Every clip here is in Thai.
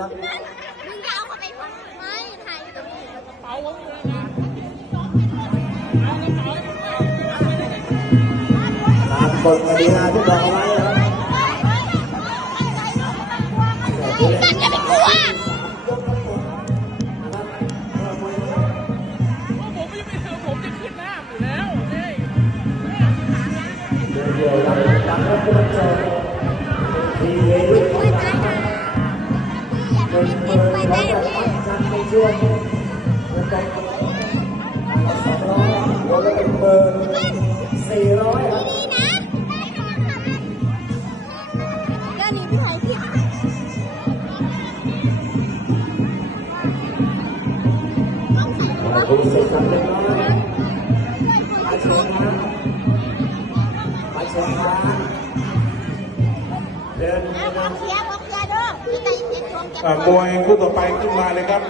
ครับมึงจะเอาเข้าไปทำไมถ่ายอยู่ตรงนี้เป๋าผมเลยนะตามกฎกติกาที่บอกไว้นะครับสัตว์อย่าไปกลัวผมไม่ไปเถอะผมจะขึ้นหน้าอยู่แล้วเฮ้ยเดี๋ยวเราจับแล้วก็จะเจอทีเอวิ ของได้การพี่จัดในช่วงนะครับสองร้อยรวมแล้วเป็นเปิดสี่ร้อยครับนี่นะก็นี่พี่ไผ่พี่คุณเสร็จครับเรียบร้อยไปเชิญนะไปเชิญนะเดินเอาบอกเคลียร์บ มวยคู่ต่อไปขึ้นมาเลยครับ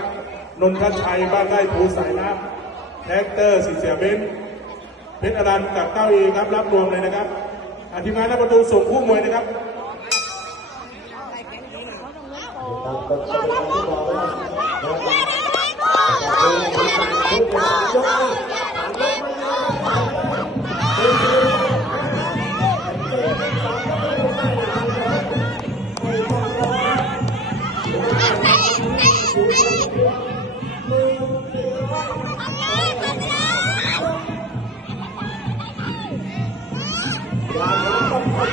นนทชัยบ้านไร่ภูสายน้ำแท็กเตอร์สีเสียเบนเพชรอรันกับเก้าอีครับรับรวมเลยนะครับอาทีมงานหน้าประตูส่งคู่มวยนะครับ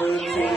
มื่น